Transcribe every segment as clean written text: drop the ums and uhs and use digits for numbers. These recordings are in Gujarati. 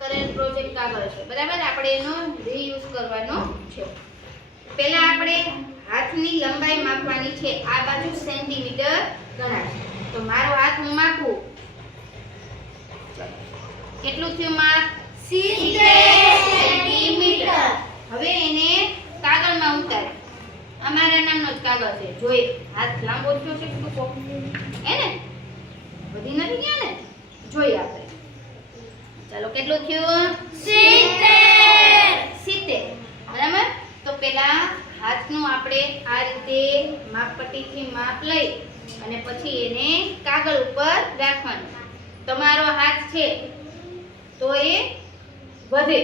કરેલ પ્રોજેક્ટ કાગળ છે, બરાબર. આપણે એનો રીયુઝ કરવાનો છે. પહેલા આપણે હાથની લંબાઈ માપવાની છે. આ બાજુ સેન્ટીમીટર ગણાશે. તો મારો હાથ હું માપું. કેટલું થયું માપ? 70 સેન્ટીમીટર. હવે એને કાગળમાં ઉતાર. અમારા નામનો જ કાગળ છે. જોઈએ હાથ લાંબો થયો છે કે ટૂંકો? હે ને? વધી નથી ગયા ને? જોઈએ આપણે. ચાલો કેટલું થયું? 70. બરાબર. તો પહેલા હાથનું આપણે આ રીતે માપપટ્ટીથી માપ લઈ અને પછી એને કાગળ ઉપર રાખવાનું. તમારો હાથ છે તો એ વધે,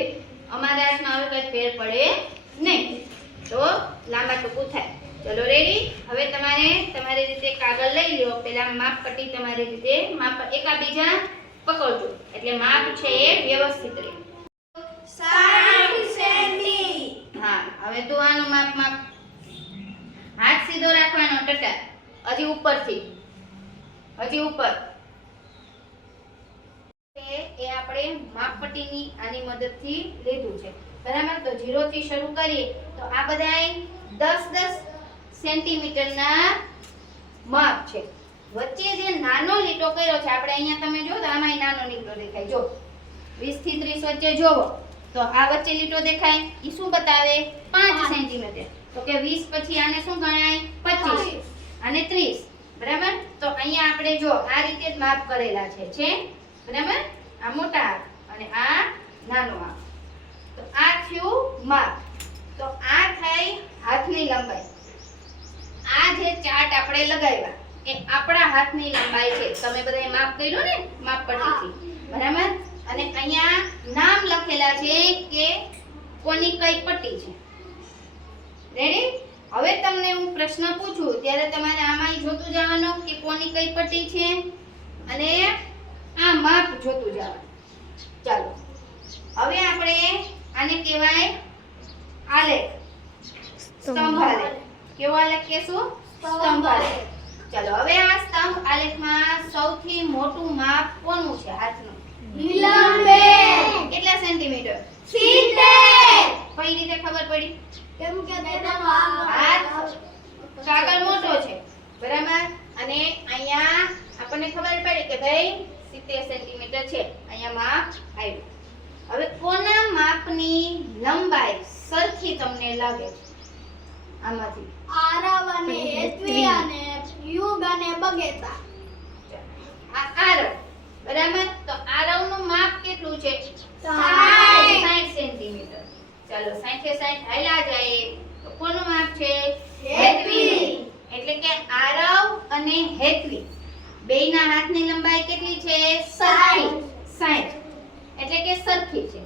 અમારા હાથમાં હવે કઈ ફેર પડે નહીં, તો લાંબા ટૂંકું થાય. ચલો રેડી. હવે તમારે તમારી રીતે કાગળ લઈ લો. પહેલા માપપટ્ટી તમારી રીતે માપ એકાબીજા પકડજો એટલે માપ છે એ વ્યવસ્થિત રહે. 60 સેમી. હા, હવે તું આનું માપ. હાથ સીધો રાખવાનો ટટા. હજી ઉપરથી, હજી ઉપર. એ આપણે માપપટ્ટીની આની મદદથી લીધું છે, બરાબર. તો 0 થી શરૂ કરીએ તો આ બધાય 10 સેન્ટીમીટરના માપ છે. વચ્ચે જે નાનો લીટો કર્યો છે આપણે અહીંયા, તમે જો તો આમાંય નાનો લીટો દેખાય. જો 20 થી 30 વચ્ચે જોવો તો આ વચ્ચે લીટો દેખાય. ઈ શું બતાવે? 5 સેન્ટીમીટર. તો કે 20 પછી આને શું ગણાય? 25 અને 30. બરાબર. તો અહીંયા આપણે જો આ રીતે જ માપ કરેલા છે બરાબર. આ મોટા હાથ અને આ નાનો હાથ. તો આ થયું માપ. તો આ થઈ હાથની લંબાઈ. આ જે ચાર્ટ આપણે લગાવ્યા એ આપણા હાથની લંબાઈ છે. તમે બધાએ માપ કર્યું ને માપપટ્ટીથી, બરાબર. અને અહીંયા નામ લખેલા છે કે કોની કઈ પટ્ટી છે. રેડી. હવે તમને હું પ્રશ્ન પૂછું ત્યારે તમારે આમાં જોતું જવાનું કે કોની કઈ પટ્ટી છે અને આ માપ જોતું જવાનું. ચાલો હવે આપણે આને કહેવાય આલેખ, સ્તંભ આલેખ. કેવો આલેખ કહેશું? સ્તંભ આલેખ. ચાલો હવે આ સ્તંભ આલેખમાં સૌથી મોટું માપ કોનું છે? હાથનું. લંબે. કેટલા સેન્ટીમીટર? 70. કઈ રીતે ખબર પડી? કેમ કે તેનો હાથ કાગળ મોટો છે, બરાબર. અને અહીંયા આપણને ખબર પડી કે ભાઈ 70 સેન્ટીમીટર છે. અહીંયા માપ આવ્યું. હવે કોના માપની લંબાઈ સરખી તમને લાગે છે આમાંથી? આરવ અને હેત્વી અને યુગ અને બગેતા. આ આરવ, બરાબર. તો આરવનું માપ કેટલું છે? 60 સેન્ટીમીટર. ચાલો 60 હાલ્યા જાય. તો કોનું માપ છે? હેત્વી. એટલે કે આરવ અને હેત્વી બેયના હાથની લંબાઈ કેટલી છે? 60. એટલે કે સરખી છે.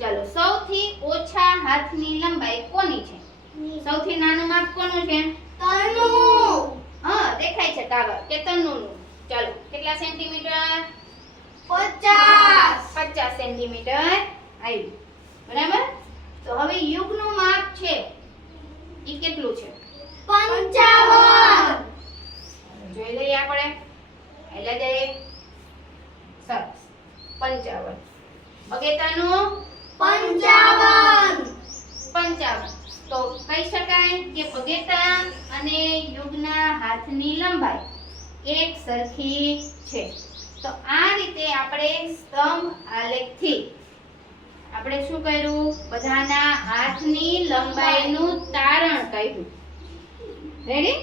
ચાલો સૌથી ઓછા હાથની લંબાઈ કોની છે? સૌથી નાનું માપ કોનું છે? તનુ. હા, દેખાય છે કાગળ કે તનુનું. ચાલો કેટલા સેન્ટીમીટર? 50 સેન્ટીમીટર આવ્યું, બરાબર. તો હવે યુગનું માપ છે ઈ કેટલું છે? 55. જોઈ લઈએ આપણે. આયલા જાય. સરસ. 55. બગેતાનું 55. તો કહી શકાય કે બગેતા અને યુગના હાથની લંબાઈ એક સરખી છે. તો આ રીતે આપણે સ્તંભ આલેખથી આપણે શું કર્યું? બધાના હાથની લંબાઈનું તારણ કાઢ્યું. રેડી?